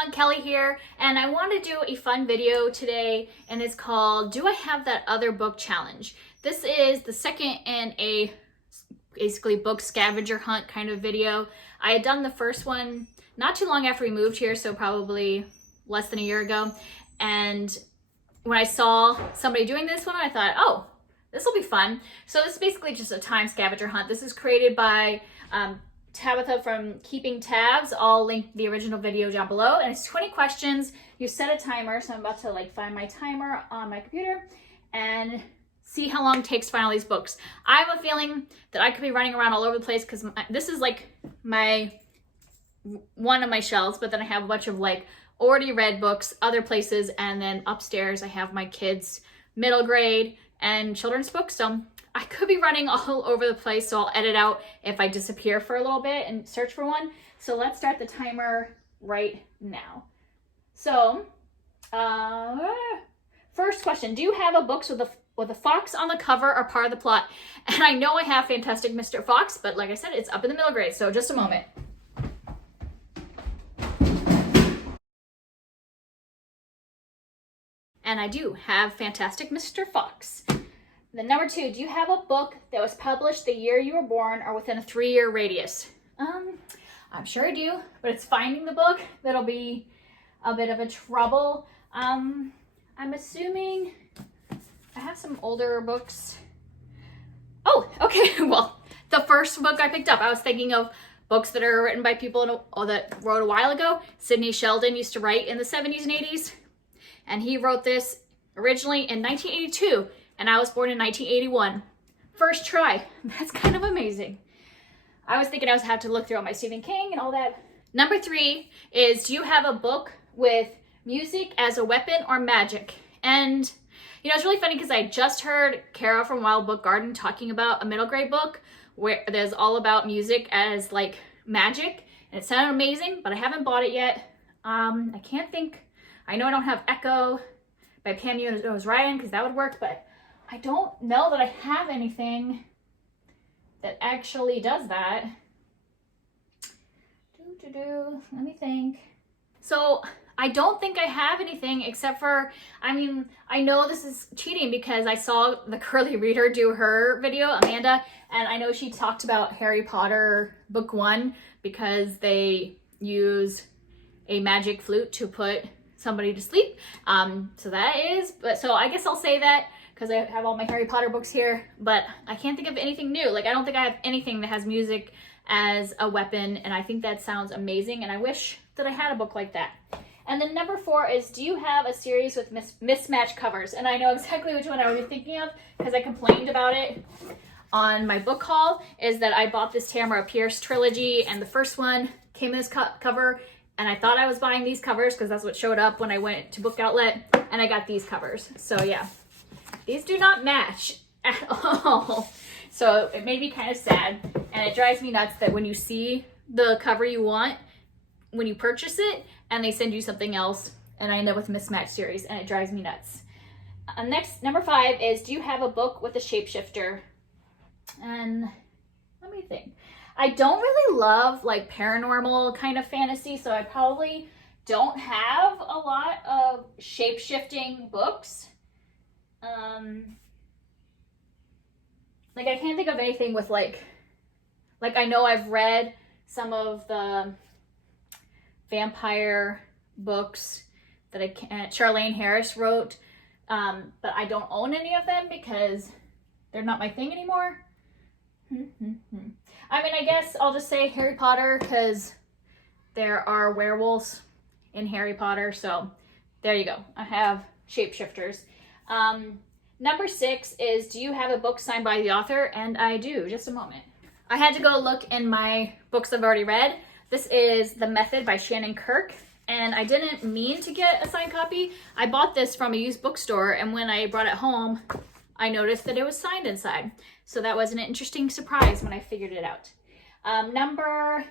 everyone, Kelly here, and I want to do a fun video today, and it's called Do I Have That Other Book Challenge. This is the second in a basically book scavenger hunt kind of video. I had done the first one not too long after we moved here, so probably less than a year ago, and when I saw somebody doing this one, I thought, oh, this will be fun. So this is basically just a time scavenger hunt. This is created by Tabitha from Keeping Tabs. I'll link the original video down below, and it's 20 questions. You set a timer, so I'm about to find my timer on my computer and see how long it takes to find all these books. I have a feeling that I could be running around all over the place because this is one of my shelves, but then I have a bunch of already read books other places, and then upstairs I have my kids' middle grade and children's books. So I could be running all over the place, so I'll edit out if I disappear for a little bit and search for one. So let's start the timer right now. So, first question, do you have a book with a fox on the cover or part of the plot? And I know I have Fantastic Mr. Fox, but like I said, it's up in the middle grade, so just a moment. And I do have Fantastic Mr. Fox. Then number 2, do you have a book that was published the year you were born or within a 3-year radius? I'm sure I do, but it's finding the book that'll be a bit of a trouble. I'm assuming I have some older books. Oh, okay, well, the first book I picked up, I was thinking of books that are written by people that wrote a while ago. Sidney Sheldon used to write in the 70s and 80s, and he wrote this originally in 1982. And I was born in 1981. First try. That's kind of amazing. I was thinking I was have to look through all my Stephen King and all that. Number 3 is, do you have a book with music as a weapon or magic? And, it's really funny because I just heard Kara from Wild Book Garden talking about a middle grade book where there's all about music as magic. And it sounded amazing, but I haven't bought it yet. I can't think. I know I don't have Echo by Pam Knows Ryan because that would work, but I don't know that I have anything that actually does that. Let me think. So I don't think I have anything except for, I know this is cheating because I saw the Curly Reader do her video, Amanda, and I know she talked about Harry Potter book 1 because they use a magic flute to put somebody to sleep. So I guess I'll say that, because I have all my Harry Potter books here, but I can't think of anything new. I don't think I have anything that has music as a weapon, and I think that sounds amazing, and I wish that I had a book like that. And then number 4 is, do you have a series with mismatched covers? And I know exactly which one I was thinking of, because I complained about it on my book haul, is that I bought this Tamara Pierce trilogy, and the first one came in this cover, and I thought I was buying these covers, because that's what showed up when I went to Book Outlet, and I got these covers. So yeah. These do not match at all. So it made me kind of sad. And it drives me nuts that when you see the cover you want, when you purchase it, and they send you something else, and I end up with a mismatched series, and it drives me nuts. Next, number 5 is, do you have a book with a shapeshifter? And let me think. I don't really love paranormal kind of fantasy, so I probably don't have a lot of shape-shifting books. I can't think of anything with I know I've read some of the vampire books that Charlaine Harris wrote, but I don't own any of them because they're not my thing anymore. I guess I'll just say Harry Potter because there are werewolves in Harry Potter, so there you go. I have shapeshifters. Number 6 is, do you have a book signed by the author? And I do. Just a moment. I had to go look in my books I've already read. This is The Method by Shannon Kirk, and I didn't mean to get a signed copy. I bought this from a used bookstore, and when I brought it home, I noticed that it was signed inside. So that was an interesting surprise when I figured it out. Number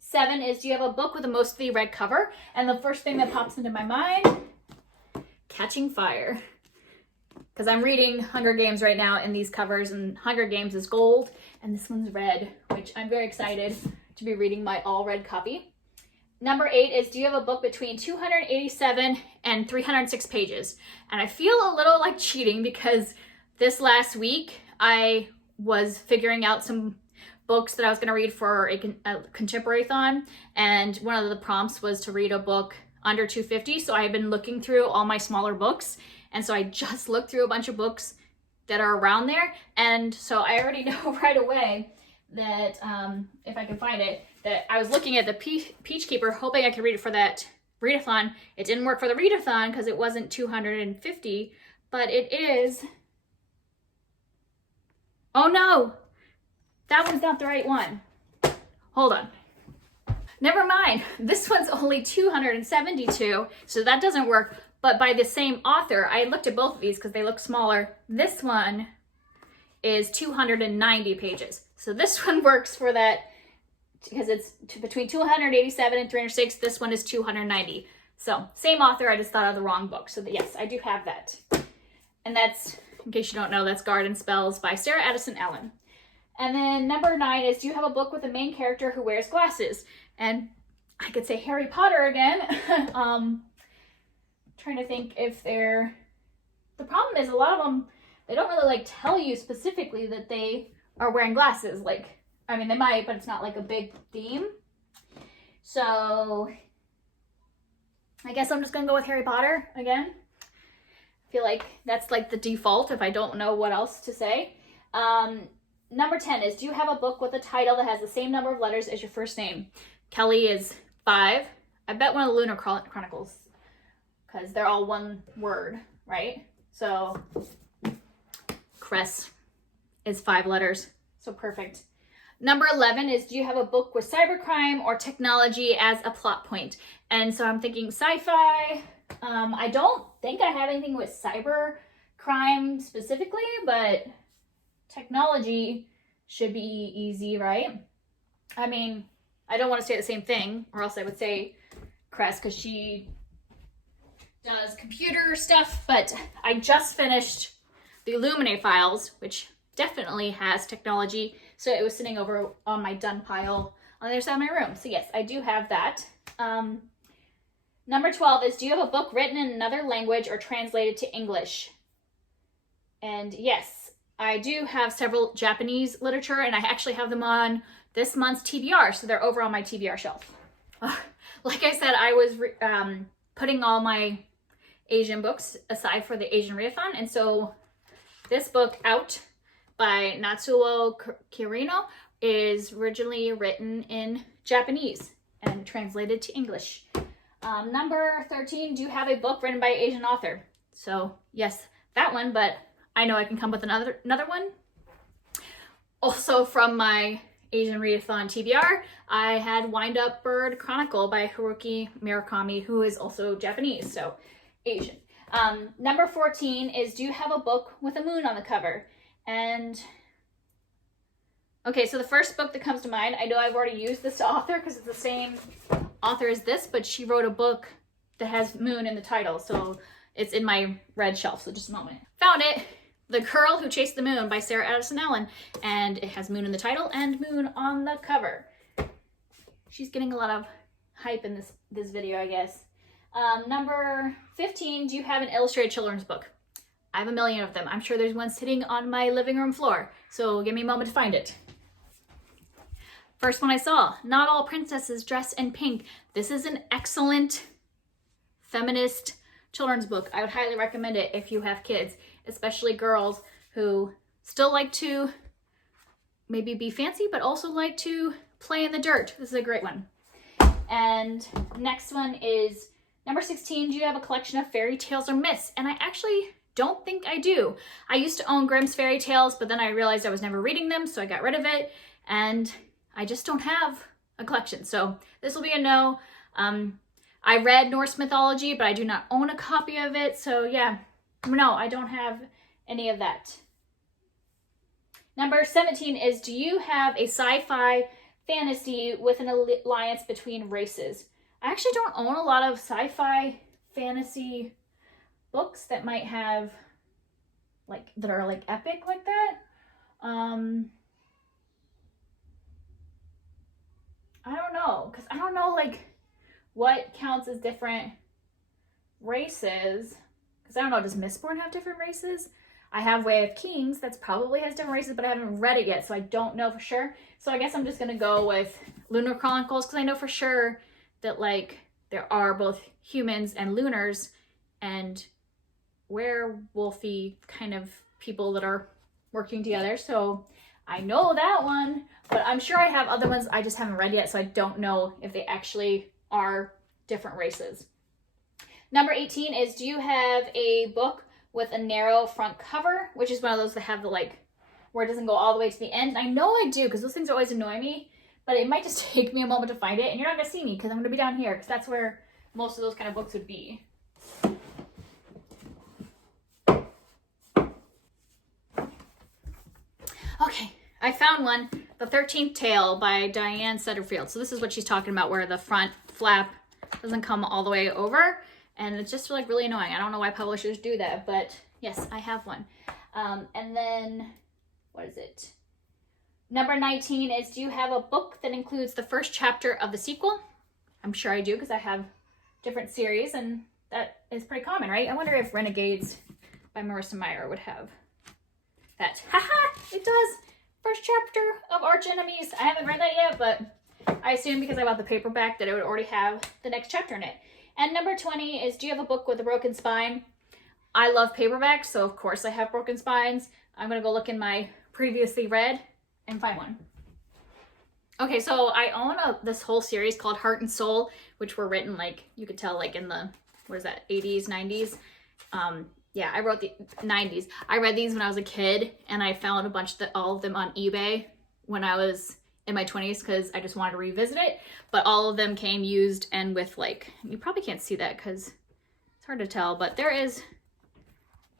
7 is, do you have a book with a mostly red cover? And the first thing that pops into my mind, Catching Fire. Because I'm reading Hunger Games right now in these covers, and Hunger Games is gold and this one's red, which I'm very excited to be reading my all red copy. Number 8 is, do you have a book between 287 and 306 pages? And I feel a little like cheating because this last week I was figuring out some books that I was going to read for a contemporary-thon, and one of the prompts was to read a book under 250. So I've been looking through all my smaller books, and so I just looked through a bunch of books that are around there, and so I already know right away that if I can find it, that I was looking at the Peach Keeper hoping I could read it for that readathon. It didn't work for the readathon because it wasn't 250, but it is. Oh no, that one's not the right one. Hold on. Never mind. This one's only 272, so that doesn't work. But by the same author, I looked at both of these because they look smaller. This one is 290 pages. So this one works for that because it's between 287 and 306. This one is 290. So same author, I just thought of the wrong book. So yes, I do have that. And that's, in case you don't know, that's Garden Spells by Sarah Addison Allen. And then number 9 is, do you have a book with a main character who wears glasses? And I could say Harry Potter again. Trying to think if they're, the problem is a lot of them, they don't really like tell you specifically that they are wearing glasses. Like, I mean, they might, but it's not like a big theme. So I guess I'm just gonna go with Harry Potter again. I feel like that's like the default if I don't know what else to say. Number 10 is, do you have a book with a title that has the same number of letters as your first name? Kelly is 5. I bet one of the Lunar Chronicles, because they're all one word, right? So Chris is 5 letters, so perfect. Number 11 is, do you have a book with cybercrime or technology as a plot point? And so I'm thinking sci-fi. I don't think I have anything with cybercrime specifically, but technology should be easy, right? I mean, I don't want to say the same thing, or else I would say Cress, because she does computer stuff, but I just finished the Illuminate Files, which definitely has technology, so it was sitting over on my done pile on the other side of my room. So yes, I do have that. Number 12 is, do you have a book written in another language or translated to English? And yes, I do have several Japanese literature, and I actually have them on this month's TBR, so they're over on my TBR shelf. Like I said, I was putting all my Asian books aside for the Asian readathon, and so this book, Out by Natsuo Kirino, is originally written in Japanese and translated to English. Number 13, do you have a book written by an Asian author? So yes, that one, but I know I can come with another one. Also from my Asian readathon TBR, I had Wind Up Bird Chronicle by Haruki Murakami, who is also Japanese, so Asian. Number 14 is, do you have a book with a moon on the cover? And okay, so the first book that comes to mind, I know I've already used this author because it's the same author as this, but she wrote a book that has moon in the title, so it's in my red shelf. So just a moment. Found it. The Girl Who Chased the Moon by Sarah Addison Allen, and it has moon in the title and moon on the cover. She's getting a lot of hype in this video, I guess. Number 15, do you have an illustrated children's book? I have a million of them. I'm sure there's one sitting on my living room floor, so give me a moment to find it. First one I saw, Not All Princesses Dress in Pink. This is an excellent feminist children's book. I would highly recommend it if you have kids, especially girls who still like to maybe be fancy, but also like to play in the dirt. This is a great one. And next one is number 16. Do you have a collection of fairy tales or myths? And I actually don't think I do. I used to own Grimm's Fairy Tales, but then I realized I was never reading them, so I got rid of it, and I just don't have a collection. So this will be a no. I read Norse mythology, but I do not own a copy of it, so yeah, no, I don't have any of that. Number 17 is, do you have a sci-fi fantasy with an alliance between races? I actually don't own a lot of sci-fi fantasy books that might have, like, that are like epic like that. I don't know, because I don't know like what counts as different races. Because I don't know, does Mistborn have different races? I have Way of Kings that's probably has different races, but I haven't read it yet, so I don't know for sure. So I guess I'm just gonna go with Lunar Chronicles, because I know for sure that like there are both humans and lunars and werewolfy kind of people that are working together. So I know that one, but I'm sure I have other ones I just haven't read yet, so I don't know if they actually are different races. Number 18 is, do you have a book with a narrow front cover, which is one of those that have the like, where it doesn't go all the way to the end? I know I do, because those things always annoy me, but it might just take me a moment to find it, and you're not gonna see me because I'm gonna be down here, because that's where most of those kind of books would be. Okay, I found one, The 13th Tale by Diane Setterfield. So this is what she's talking about, where the front flap doesn't come all the way over, and it's just like really annoying. I don't know why publishers do that, but yes, I have one. And then, what is it? Number 19 is, do you have a book that includes the first chapter of the sequel? I'm sure I do, because I have different series, and that is pretty common, right? I wonder if Renegades by Marissa Meyer would have that. Haha, it does. First chapter of Arch Enemies. I haven't read that yet, but I assume because I bought the paperback that it would already have the next chapter in it. And number 20 is, do you have a book with a broken spine? I love paperbacks, so of course I have broken spines. I'm gonna go look in my previously read and find one. Okay, so I own this whole series called Heart and Soul, which were written like, you could tell like in the, what is that, 80s, 90s. Yeah, I wrote the 90s. I read these when I was a kid, and I found a bunch that all of them on eBay when I was in my 20s because I just wanted to revisit it. But all of them came used and with like, you probably can't see that because it's hard to tell, but there is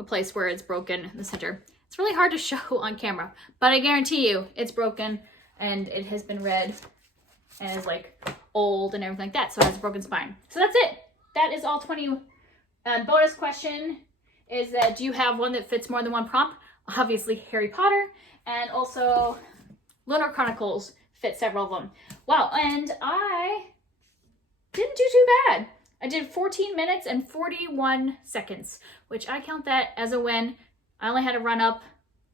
a place where it's broken in the center. It's really hard to show on camera, but I guarantee you it's broken and it has been read and is like old and everything like that. So it has a broken spine. So that's it. That is all 20. Bonus question is that, do you have one that fits more than one prompt? Obviously Harry Potter, and also Lunar Chronicles fit several of them. Wow, and I didn't do too bad. I did 14 minutes and 41 seconds, which I count that as a win. I only had to run up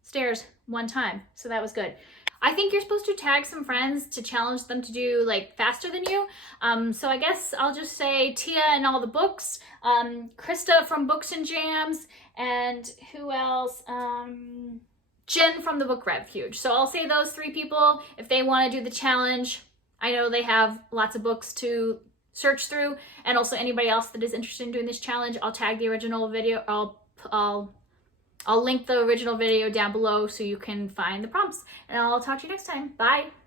stairs one time, so that was good. I think you're supposed to tag some friends to challenge them to do like faster than you. So I guess I'll just say Tia and all the books, Krista from BooksandJams, and who else? Jenn from the Book Refuge. So I'll say those 3 people if they want to do the challenge. I know they have lots of books to search through, and also anybody else that is interested in doing this challenge, I'll tag the original video. I'll link the original video down below so you can find the prompts, and I'll talk to you next time. Bye.